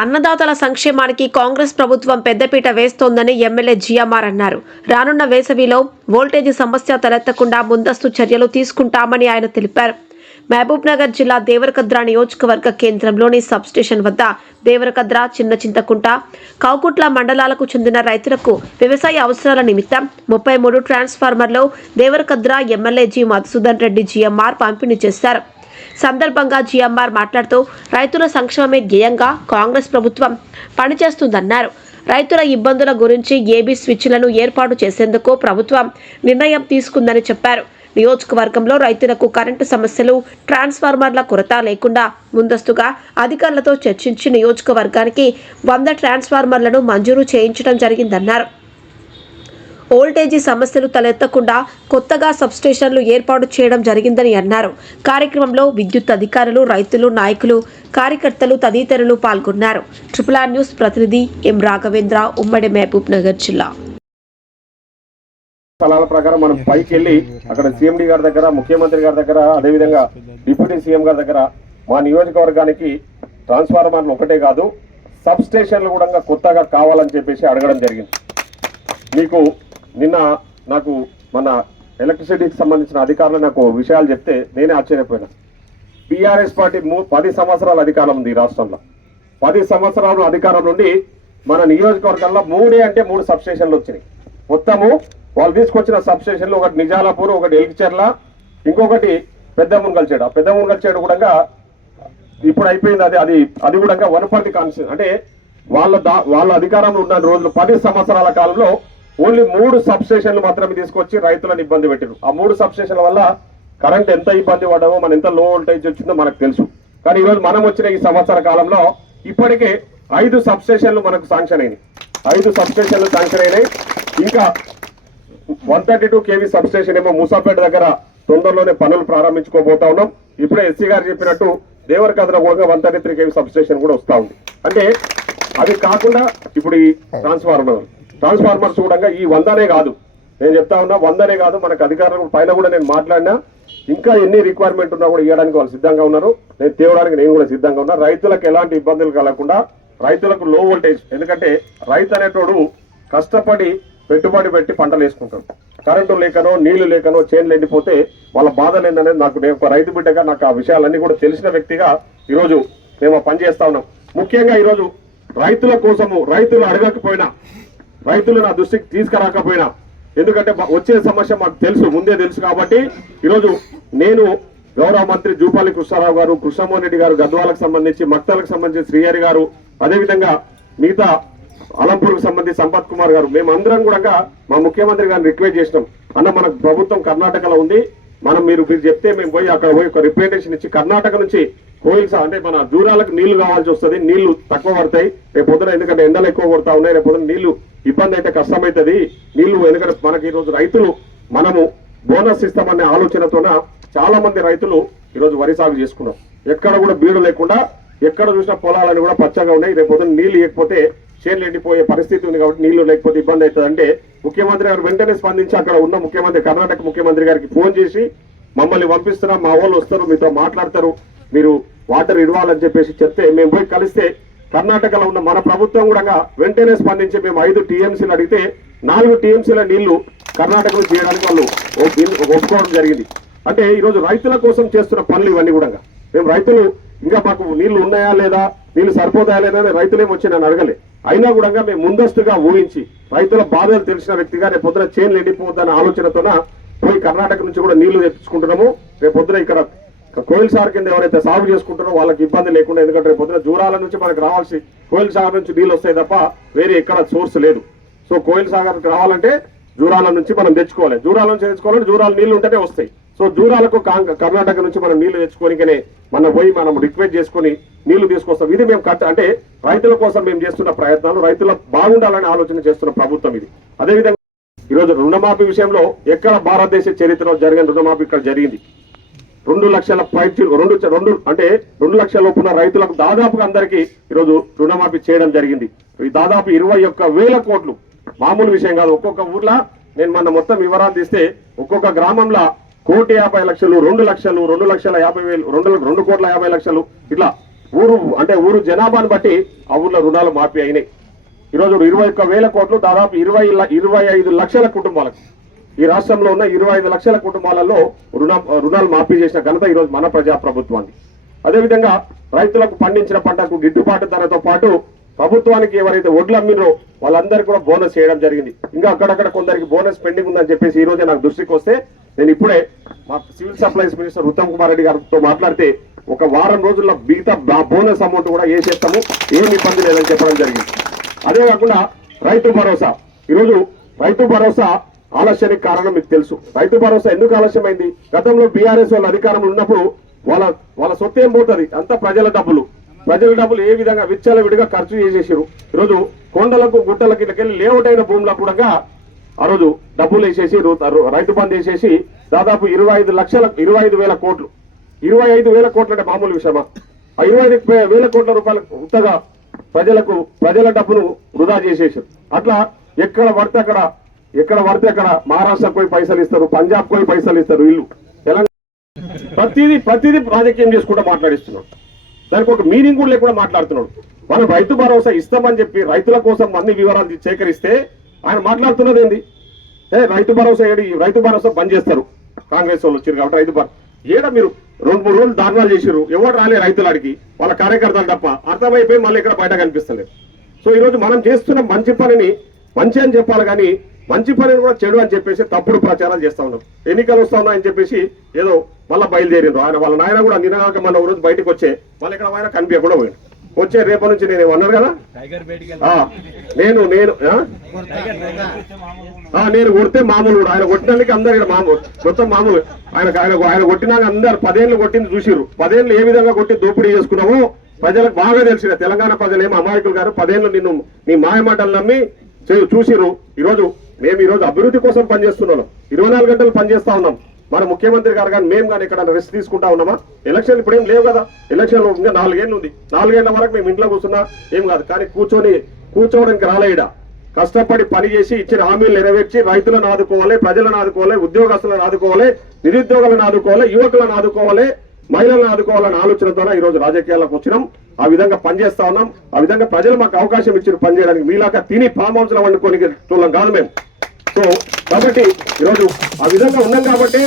అన్నదాతల సంక్షేమానికి కాంగ్రెస్ ప్రభుత్వం పెద్దపీట వేస్తోందని ఎమ్మెల్యే జిఎంఆర్ అన్నారు. రానున్న వేసవిలో వోల్టేజ్ సమస్య తలెత్తకుండా ముందస్తు చర్యలు తీసుకుంటామని ఆయన తెలిపారు. మహబూబ్ నగర్ జిల్లా దేవరకద్ర నియోజకవర్గ కేంద్రంలోని సబ్స్టేషన్ వద్ద దేవరకద్ర చిన్న చింతకుంట కౌకుట్ల మండలాలకు చెందిన రైతులకు వ్యవసాయ అవసరాల నిమిత్తం ముప్పై మూడు ట్రాన్స్ఫార్మర్లు Devarakadra MLA G. Madhusudan Reddy GMR పంపిణీ చేశారు. సందర్భంగా జిఎంఆర్ మాట్లాడుతూ రైతుల సంక్షేమమే ధ్యేయంగా కాంగ్రెస్ ప్రభుత్వం పనిచేస్తుందన్నారు. రైతుల ఇబ్బందుల గురించి ఏబీ స్విచ్లను ఏర్పాటు చేసేందుకు ప్రభుత్వం నిర్ణయం తీసుకుందని చెప్పారు. నియోజకవర్గంలో రైతులకు కరెంటు సమస్యలు ట్రాన్స్ఫార్మర్ల కొరత లేకుండా ముందస్తుగా అధికారులతో చర్చించి నియోజకవర్గానికి వంద ట్రాన్స్ఫార్మర్లను మంజూరు చేయించడం జరిగిందన్నారు. ఓల్టేజీ సమస్యలు తలెత్తకుండా కొత్తగా సబ్స్టేషన్లు ఏర్పాటు చేయడం జరిగిందని అన్నారు. కార్యక్రమంలో విద్యుత్ అధికారులు రైతులు నాయకులు కార్యకర్తలు తదితరులు పాల్గొన్నారు. ట్రిపుల్ ఆర్ న్యూస్ ప్రతినిధి ఎం రాఘవేంద్ర ఉమ్మడి మహబూబ్ నగర్ జిల్లా. స్థలాల ప్రకారం మనం పైకి వెళ్ళి అక్కడ సీఎండీ గారి దగ్గర ముఖ్యమంత్రి గారి దగ్గర అదేవిధంగా డిప్యూటీ సీఎం గారి దగ్గర మా నియోజకవర్గానికి ట్రాన్స్ఫార్మర్లు ఒకటే కాదు సబ్ స్టేషన్లు కూడా కొత్తగా కావాలని చెప్పేసి అడగడం జరిగింది. మీకు నిన్న నాకు మన ఎలక్ట్రిసిటీకి సంబంధించిన అధికారులు నాకు విషయాలు చెప్తే నేనే ఆశ్చర్యపోయినా. బీఆర్ఎస్ పార్టీ మూ- పది సంవత్సరాల అధికారం ఉంది ఈ రాష్ట్రంలో. పది సంవత్సరాల అధికారం నుండి మన నియోజకవర్గంలో మూడే అంటే మూడు సబ్స్టేషన్లు వచ్చినాయి. మొత్తము వాళ్ళు తీసుకొచ్చిన సబ్స్టేషన్లు ఒకటి నిజాలాపూర్ ఒకటి ఎల్కిచెర్ల ఇంకొకటి పెద్ద మున్గల్చేడు. ఆ పెద్ద మున్గల్చేడు కూడా ఇప్పుడు అయిపోయింది అది అది అది కూడా వనపర్తి కాన్స్టిట్యూషన్. అంటే వాళ్ళ దా వాళ్ళ అధికారంలో ఉన్న రోజులు పది సంవత్సరాల కాలంలో ఓన్లీ మూడు సబ్ స్టేషన్లు మాత్రమే తీసుకొచ్చి రైతులను ఇబ్బంది పెట్టారు ఆ మూడు సబ్ స్టేషన్ల వల్ల కరెంట్ ఎంత ఇబ్బంది పడ్డామో మనం ఎంత లో వోల్టేజ్ వచ్చిందో మనకు తెలుసు. కానీ ఈరోజు మనం వచ్చిన ఈ సంవత్సర కాలంలో ఇప్పటికే ఐదు సబ్ స్టేషన్లు మనకు శాంక్షన్ అయినాయి. ఐదు సబ్ స్టేషన్లు శాంక్షన్ అయినాయి. ఇంకా one thirty two KV sub station ఏమో మూసాపేట దగ్గర తొందరలోనే పనులు ప్రారంభించుకోబోతా ఉన్నాం. ఇప్పుడే ఎస్సీ గారు చెప్పినట్టు దేవరకద్ర కూడా one thirty three KV sub station కూడా వస్తా ఉంది. అంటే అది కాకుండా ఇప్పుడు ఈ ట్రాన్స్ఫార్మర్ ట్రాన్స్ఫార్మర్స్ కూడా ఈ వందనే కాదు. నేను చెప్తా ఉన్నా వందనే కాదు. మనకు అధికారుల పైన కూడా నేను మాట్లాడినా. ఇంకా ఎన్ని రిక్వైర్మెంట్ ఉన్నా కూడా ఇవ్వడానికి వాళ్ళు సిద్ధంగా ఉన్నారు. నేను తేవడానికి నేను కూడా సిద్ధంగా ఉన్నా. రైతులకు ఎలాంటి ఇబ్బందులు కలగకుండా రైతులకు లో వోల్టేజ్ ఎందుకంటే రైతు అనేటోడు కష్టపడి పెట్టుబడి పెట్టి పంటలు వేసుకుంటాడు. కరెంటు లేకనో నీళ్ళు లేకనో చేన్లు ఎండిపోతే వాళ్ళ బాధలు ఏందనేది నాకు నేను ఒక రైతు బిడ్డగా నాకు ఆ విషయాలన్నీ కూడా తెలిసిన వ్యక్తిగా ఈరోజు మేము పనిచేస్తా పని చేస్తా ఉన్నాం. ముఖ్యంగా ఈరోజు రైతుల కోసము రైతులు అడగకపోయినా రైతులు నా దృష్టికి తీసుకురాకపోయినా. ఎందుకంటే వచ్చే సమస్య మాకు తెలుసు ముందే తెలుసు కాబట్టి ఈరోజు నేను గౌరవ మంత్రి జూపాలి కృష్ణారావు గారు కృష్ణమోహన్ రెడ్డి గారు గద్వాలకు సంబంధించి మక్తలకు సంబంధించి శ్రీహరి గారు అదేవిధంగా మిగతా అలంపూర్కు సంబంధించి సంపత్ కుమార్ గారు మేమందరం కూడా మా ముఖ్యమంత్రి గారిని రిక్వెస్ట్ చేసినాం. అన్న మనకు ప్రభుత్వం కర్ణాటకలో ఉంది. మనం మీరు మీరు చెప్తే మేము పోయి అక్కడ పోయి ఒక రిప్రజెంటేషన్ ఇచ్చి కర్ణాటక నుంచి కోయిల్స్ అంటే మన దూరాలకు నీళ్ళు కావాల్సి వస్తుంది నీళ్ళు తక్కువ పడతాయి. రేపు పొద్దున ఎందుకంటే ఎండలు ఎక్కువ కొడతా ఉన్నాయి రేపు పొద్దున నీళ్ళు ఇబ్బంది అయితే కష్టమవుతుంది నీళ్ళు ఎందుకంటే మనకి ఈరోజు రైతులు మనము బోనస్ ఇస్తామనే ఆలోచనతోన చాలా మంది రైతులు ఈరోజు వరి సాగు చేసుకున్నారు. ఎక్కడ కూడా బీడు లేకుండా ఎక్కడ చూసినా పొలాలని కూడా పచ్చగా ఉన్నాయి. రేపు పొద్దున నీళ్ళు ఇవ్వకపోతే చేన్లు ఎండిపోయే పరిస్థితి ఉంది కాబట్టి నీళ్ళు లేకపోతే ఇబ్బంది అవుతుంది అంటే ముఖ్యమంత్రి గారు వెంటనే స్పందించి అక్కడ ఉన్న ముఖ్యమంత్రి కర్ణాటక ముఖ్యమంత్రి గారికి ఫోన్ చేసి మమ్మల్ని పంపిస్తున్నాం మా వాళ్ళు వస్తారు మీతో మాట్లాడతారు మీరు వాటర్ ఇవ్వాలని చెప్పేసి చెప్తే మేము పోయి కలిస్తే కర్ణాటకలో ఉన్న మన ప్రభుత్వం కూడా వెంటనే స్పందించి మేము ఐదు టీఎంసీలు అడిగితే నాలుగు టీఎంసీల నీళ్ళు కర్ణాటకలో చేయడానికి వాళ్ళు ఒప్పుకోవడం జరిగింది. అంటే ఈరోజు రైతుల కోసం చేస్తున్న పనులు ఇవన్నీ కూడా. మేము రైతులు ఇంకా మాకు నీళ్ళు ఉన్నాయా లేదా నీళ్ళు సరిపోతాయా లేదా అని రైతులేం వచ్చి నన్ను అడగలే. అయినా కూడా మేము ముందస్తుగా ఊహించి రైతుల బాధలు తెలిసిన వ్యక్తిగా రేపు పొద్దున చేనులు ఎండిపోవద్దన్న ఆలోచనతోన పోయి కర్ణాటక నుంచి కూడా నీళ్ళు తెప్పించుకుంటున్నాము. రేపు పొద్దున ఇక్కడ కోయిల్ సార్ కింద ఎవరైతే సాగు చేసుకుంటారో వాళ్ళకి ఇబ్బంది లేకుండా ఎందుకంటే రేపు పొద్దున జూరాల నుంచి మనకు రావాల్సి కోయిల్ సాగర్ నుంచి నీళ్ళు వస్తాయి తప్ప వేరే ఎక్కడ సోర్స్ లేదు. సో కోయిల్ సాగర్కి రావాలంటే జూరాల నుంచి మనం తెచ్చుకోవాలి. జూరాల నుంచి తెచ్చుకోవాలంటే జూరాల నీళ్ళు ఉంటేనే వస్తాయి. సో జూరాలకు కర్ణాటక నుంచి మనం నీళ్ళు తెచ్చుకోనికనే మనం పోయి మనం రిక్వెస్ట్ చేసుకొని నీళ్ళు తీసుకొస్తాం. ఇది మేము కట్ట అంటే రైతుల కోసం మేము చేస్తున్న ప్రయత్నాలు రైతుల బాగుండాలని ఆలోచన చేస్తున్న ప్రభుత్వం ఇది. అదేవిధంగా ఈరోజు రుణమాఫీ విషయంలో ఎక్కడ భారతదేశ చరిత్రలో జరిగిన రుణమాఫీ ఇక్కడ జరిగింది. రెండు లక్షల పైచి రెండు రెండు అంటే రెండు లక్షల లోపున్న రైతులకు దాదాపుగా అందరికీ ఈరోజు రుణమాఫీ చేయడం జరిగింది. ఈ దాదాపు ఇరవై ఒక్క వేల కోట్లు. మామూలు విషయం కాదు. ఒక్కొక్క ఊర్లో నేను మన మొత్తం వివరాలు తీస్తే ఒక్కొక్క గ్రామంలో కోటి యాభై లక్షలు రెండు లక్షలు రెండు లక్షల యాభై వేలు రెండు రెండు కోట్ల యాభై లక్షలు. ఇట్లా ఊరు అంటే ఊరు జనాభాను బట్టి ఆ ఊర్లో రుణాలు మాఫీ అయినాయి. ఈరోజు ఇరవై ఒక్క వేల కోట్లు దాదాపు ఇరవై ఇరవై ఐదు లక్షల కుటుంబాలకు. ఈ రాష్ట్రంలో ఉన్న ఇరవై ఐదు లక్షల కుటుంబాలలో రుణ రుణాలు మాఫీ చేసిన ఘనత ఈరోజు మన ప్రజాప్రభుత్వాన్ని అదేవిధంగా రైతులకు పండించిన పంటకు గిట్టుబాటు ధరతో పాటు ప్రభుత్వానికి ఎవరైతే వడ్లు అమ్మినో వాళ్ళందరికీ కూడా బోనస్ చేయడం జరిగింది. ఇంకా అక్కడక్కడ కొందరికి బోనస్ పెండింగ్ ఉందని చెప్పేసి ఈ రోజే నాకు దృష్టికి వస్తే నేను ఇప్పుడే మా civil supplies minister Uttam Kumar Reddy గారితో మాట్లాడితే ఒక వారం రోజుల్లో మిగతా బోనస్ అమౌంట్ కూడా ఏ చేస్తాము ఏమి ఇబ్బంది లేదని చెప్పడం జరిగింది. అదే కాకుండా రైతు భరోసా. ఈరోజు రైతు భరోసా ఆలస్యానికి కారణం మీకు తెలుసు. రైతు భరోసా ఎందుకు ఆలస్యమైంది? గతంలో బీఆర్ఎస్ వాళ్ళ అధికారంలో ఉన్నప్పుడు వాళ్ళ వాళ్ళ సొత్తు ఏం పోతుంది? అంతా ప్రజల డబ్బులు. ప్రజల డబ్బులు ఏ విధంగా విచ్చలవిడిగా ఖర్చు చేసేసారు ఈరోజు కొండలకు గుట్టలకు ఇళ్ళకెళ్ళి లేఅవుట్ అయిన భూములకు కూడా ఆ రోజు డబ్బులు వేసేసి రైతు బంద్ వేసేసి దాదాపు ఇరవై ఐదు లక్షల ఇరవై ఐదు వేల కోట్లు. ఇరవై ఐదు వేల కోట్లు అంటే మామూలు విషయమా? ఆ ఇరవై ఐదు వేల కోట్ల రూపాయలు ఉత్తగా ప్రజలకు ప్రజల డబ్బును వృధా చేసేసారు అట్లా ఎక్కడ పడితే అక్కడ ఎక్కడ పడితే అక్కడ మహారాష్ట్ర పోయి పైసలు ఇస్తారు పంజాబ్ పోయి పైసలు ఇస్తారు వీళ్ళు తెలంగాణ ప్రతిదీ ప్రతిదీ రాజకీయం చేసుకుంటూ మాట్లాడిస్తున్నారు దానికి ఒక మీనింగ్ కూడా లేకుండా మాట్లాడుతున్నాడు. మనం రైతు భరోసా ఇస్తామని చెప్పి రైతుల కోసం అన్ని వివరాలు సేకరిస్తే ఆయన మాట్లాడుతున్నది ఏంది? ఏ రైతు భరోసా ఏడు? రైతు భరోసా బంద్ చేస్తారు. కాంగ్రెస్ వాళ్ళు వచ్చారు కాబట్టి రైతు భరోసా. ఏడ మీరు రెండు మూడు రోజులు దారుణాలు చేసిర్రు ఎవరు రాలే రైతులాడికి వాళ్ళ కార్యకర్తలు తప్ప. అర్థమైపోయి మళ్ళీ ఇక్కడ బయట కనిపిస్తలేదు. సో ఈ రోజు మనం చేస్తున్న మంచి పనిని మంచి అని చెప్పాలి కానీ మంచి పనిని కూడా చెడు అని చెప్పేసి తప్పుడు ప్రచారాలు చేస్తా ఉన్నాం. ఎన్నికలు వస్తా ఉన్నాయని చెప్పేసి ఏదో మళ్ళీ బయలుదేరిండ్రు. ఆయన వాళ్ళ నాయన కూడా నిన్నగాక మన రోజు బయటకు వచ్చే మళ్ళీ ఇక్కడ ఆయన కనిపించకుండా పోయాడు. వచ్చే రేపటి నుంచి నేను అన్నారు కదా? నేను నేను నేను కొడితే మామూలు కూడా. ఆయన కొట్టినందుకు అందరు ఇక్కడ మామూలు. మొత్తం మామూలు. ఆయన ఆయన ఆయన కొట్టినాక అందరు పదేళ్ళు కొట్టింది చూసిర్రు. పదేళ్ళు ఏ విధంగా కొట్టి దోపిడీ చేసుకున్నామో ప్రజలకు బాగా తెలిసిన తెలంగాణ ప్రజలు ఏమో అమాయకులు గారు పదేళ్ళు నిన్ను నీ మాయమాటలు నమ్మి చే- చూసిర్రు. ఈరోజు మేము ఈరోజు అభివృద్ధి కోసం పనిచేస్తున్నాం ఇరవై నాలుగు గంటలు పనిచేస్తా ఉన్నాం. మన ముఖ్యమంత్రి గారు కానీ మేము కానీ ఇక్కడ రెస్ట్ తీసుకుంటా ఉన్నామా? ఎలక్షన్ ఇప్పుడు ఏం లేవు కదా. ఎలక్షన్ ఇంకా నాలుగేళ్ళు ఉంది. నాలుగేళ్ళ వరకు మేము ఇంట్లో కూర్చున్నా ఏం కాదు. కానీ కూర్చొని కూర్చోవడానికి రాలేడా కష్టపడి పని చేసి ఇచ్చిన హామీలు నెరవేర్చి రైతులను ఆదుకోవాలి ప్రజలను ఆదుకోవాలి ఉద్యోగస్తులను ఆదుకోవాలి నిరుద్యోగులను ఆదుకోవాలి యువకులను ఆదుకోవాలి. మహిళలను ఆదుకోవాలనే ఆలోచన ద్వారా ఈరోజు రాజకీయాలకు వచ్చినాం. ఆ విధంగా పనిచేస్తా ఉన్నాం. ఆ విధంగా ప్రజలు మాకు అవకాశం ఇచ్చిన పనిచేయడానికి మీలాగా తిని ఫామ్ హౌస్లో వండుకొని కాదు మేము. సో కాబట్టి ఈరోజు ఆ విధంగా ఉన్నాం కాబట్టి